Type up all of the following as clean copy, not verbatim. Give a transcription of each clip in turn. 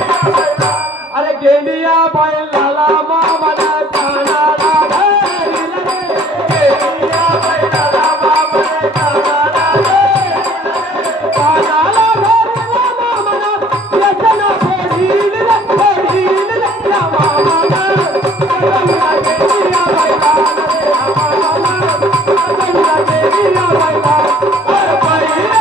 अरे गेंडिया बैलाला मामना कानाला धरिल रे गेंडिया बैलाला मामना कानाला धरिल मामना यजना फेरील रे या मामना गेंडिया बैलाला रे मामना गेंडिया बैलाला अरे बैला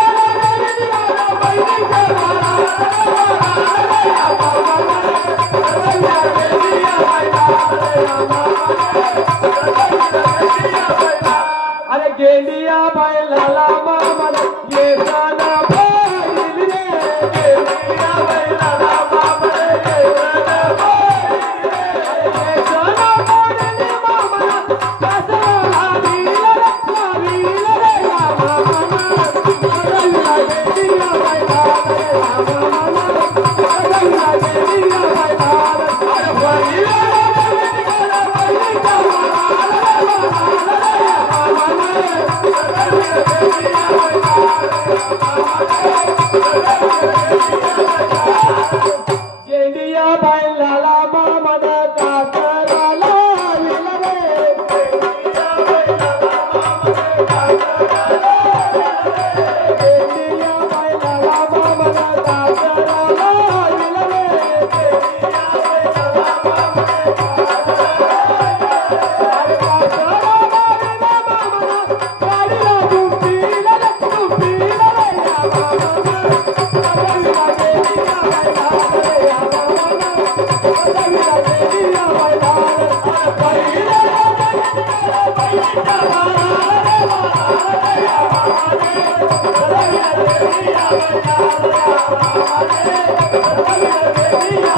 अरे गेंडिया बैलाला मामना ये गाना भइल रे गेंडिया बैलाला मामना ये गाना भइल रे ये गाना भइल मामना कसला दिल रे या मामना गेंडिया बैलाला रे मामना गेंडिया बैलाला अरे भइल गेंडिया बैलाला मामना काकराला विल रे गेंडिया बैलाला मामना काकराला गेंडिया बैलाला मामना काकराला विल रे गेंडिया बैलाला मामना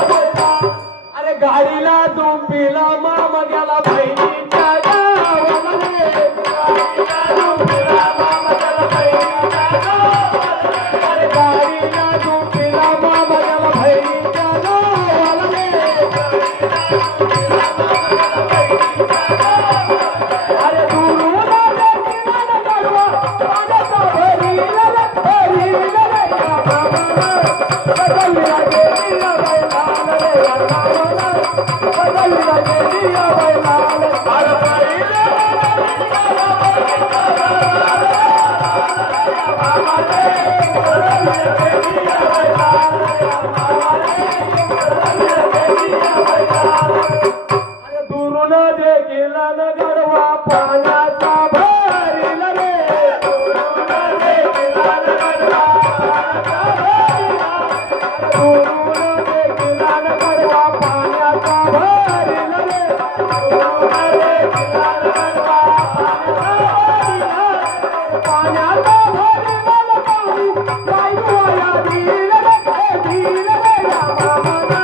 अरे गाडीला दुंपीला मामा गेला बहिणीच्या गावाला रे गाडीला दुंपीला मामा गेला बहिणीच्या गावाला अरे गाडीला दुंपीला मामा गेला बहिणीच्या गावाला रे गाडीला दुंपीला मामा गेला बहिणीच्या गावाला अरे दुरूला देखील गडवा माझ्या भरीला रे या मामा बदलला गेला बैलाला रे या मामा बदलला गेला बैलाला अरे बैला अरे दुरून देखील गडवा पाण्याचा भरील रे दुरून देखील गडवा पाण्याचा दुरून देखील गडवा पाण्याचा भरील रे दुरून देखील गडवा पाण्याचा भरील पाणी पायवाया दिल रे या मामना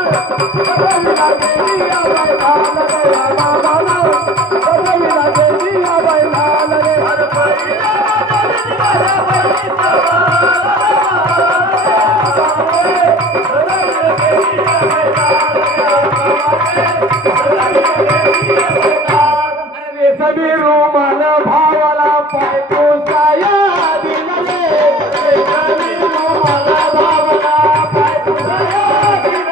बदलला गेलिया बैलाला रे या मामना बदलला गेलिया बैलाला रे अरे बैला बदलला बैलाला अरे सभी रूमाल भावाला पायतो साया दिल रे सभी रूमाल भावाला पायतो साया दिल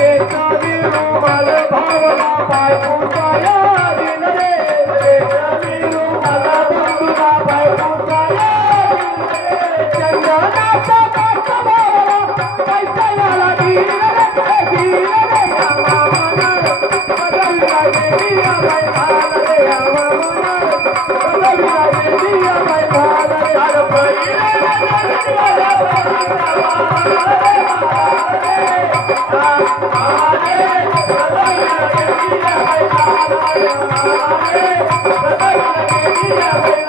रे सभी रूमाल भावाला पायतो साया दिल रे सभी रूमाल भावाला पायतो साया दिल रे चंदनाचा काटा भावाला पैसा याला दिल रे या मामना बदलला गेलिया बैलाला रे या मामना बदलला गेलिया बैलाला रे अरे बैला बदलला गेलिया बैलाला रे